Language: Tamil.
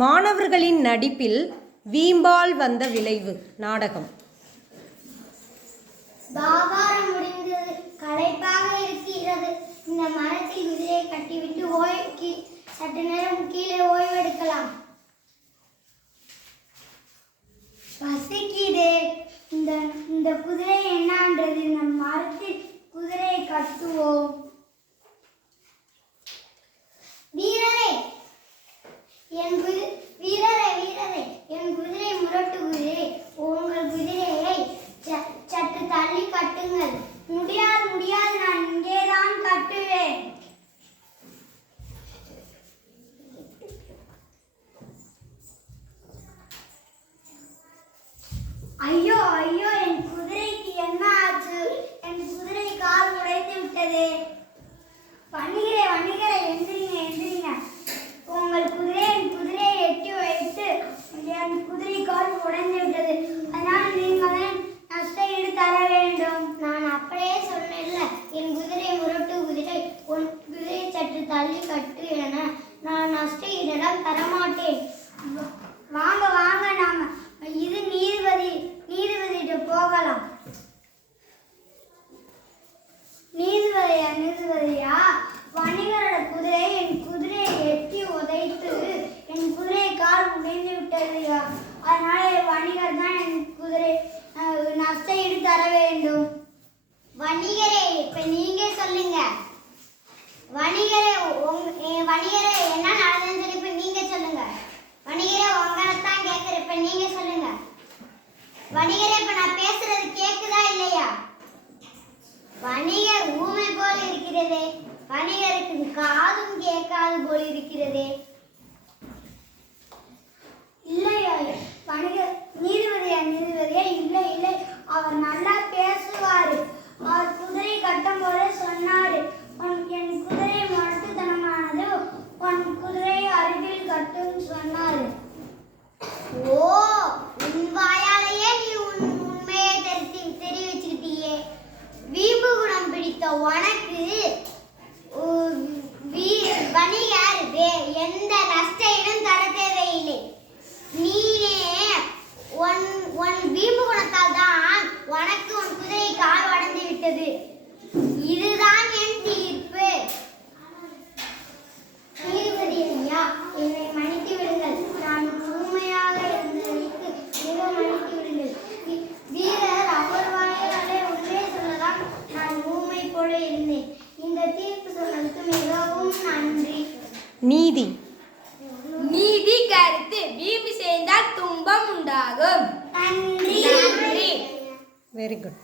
மாணவர்களின் நடிப்பில் வீம்பால் வந்த விளைவு நாடகம். வியாபாரம் முடிந்தது, களைப்பாக இருக்கிறது. இந்த மரத்தில் குதிரையை கட்டிவிட்டு சற்று நேரம் கீழே ஓய்வெடுக்கலாம். பசிக்குதே. இந்த குதிரை என்னன்றது? இந்த மரத்தில் குதிரையை கட்டுவோம். வீரரே, என் குதிரை முரட்டு குதிரை. உங்கள் குதிரையை சற்று தள்ளி கட்டுங்கள். முடியாது, நான் இங்கேதான் கட்டுவேன். ஐயோ, என் குதிரைக்கு என்ன ஆச்சு? என் குதிரை கால் உடைத்து விட்டதே. வணிகரே, எந்திரிங்க. உங்கள் குதிரையை எட்டி வைத்து என் குதிரை கால் உடைந்து விட்டது. அதனால் நீங்கள் நஷ்ட ஈடு தர வேண்டும். நான் அப்படியே சொன்னேன்ல, என் குதிரை முரட்டு குதிரை. உன் குதிரை சற்று தள்ளி கட்டு என. நான் நஷ்ட ஈடெல்லாம் தரமாட்டேன். வாங்க, நாம இது நீதிபதியிட்ட போகலாம். நீதிபதியா? வணிகரோட குதிரை என் குதிரையை எட்டி உதைத்து என் குதிரை கால் உடைந்து விட்டது. அதனால வணிகர் தான் என் குதிரை நஷ்ட ஈடு தர வேண்டும். வணிகரே, இப்ப நீங்க சொல்லுங்க. வணிகரே, என்ன நடந்ததுன்னு சொல்லி இப்ப நீங்க சொல்லுங்க. வணிகரே, உங்களை தான் கேட்கிறேன், இப்ப நீங்க சொல்லுங்க. வணிகரே, இப்ப நான் பேசுறது கேக்குதா இல்லையா? வணிகர் ஊமை போல இருக்கிறதே. வணிகருக்கு காதும் கேட்காது போல் இருக்கிறதே. இல்லையா வணிகர்? நீதிபதியா? இல்லை, அவர் நல்லா பேசுவாரு. அவர் குதிரை கட்டும் போதே சொன்னாரு, என் குதிரை முரட்டுத்தனமானது, உன் குதிரை அருகில் கட்டுன்னு சொன்னாரு. ஓ, உன் வாயாலேயே நீ உண்மையை தெரிவிச்சுக்கிட்டியே. வீம்பு குணம் பிடித்த உனக்கு வணிகர் எந்த நஷ்ட ஈடும் தர தேவையில்லை. நீனே உன் வீம்பு குணத்தால் தான் உனக்கு உன் குதிரை கால் உடைந்து விட்டது. இதுதான் என் தீர்ப்பு. நீதிபதி ஐயா, என்னை மன்னித்து விடுங்கள். நான் ஊமையாக இருந்ததற்கு மிக மன்னித்து விடுங்கள். வீரர் அவர் வாயாலே உண்மையை சொல்லலாம். நான் ஊமை போல இருந்தேன். இந்த தீர்ப்பு சொன்னதுக்கு மிகவும் நன்றி. நீதி கருத்து வீம்பு செய்தால் துன்பம் உண்டாகும். நன்றி. Very good.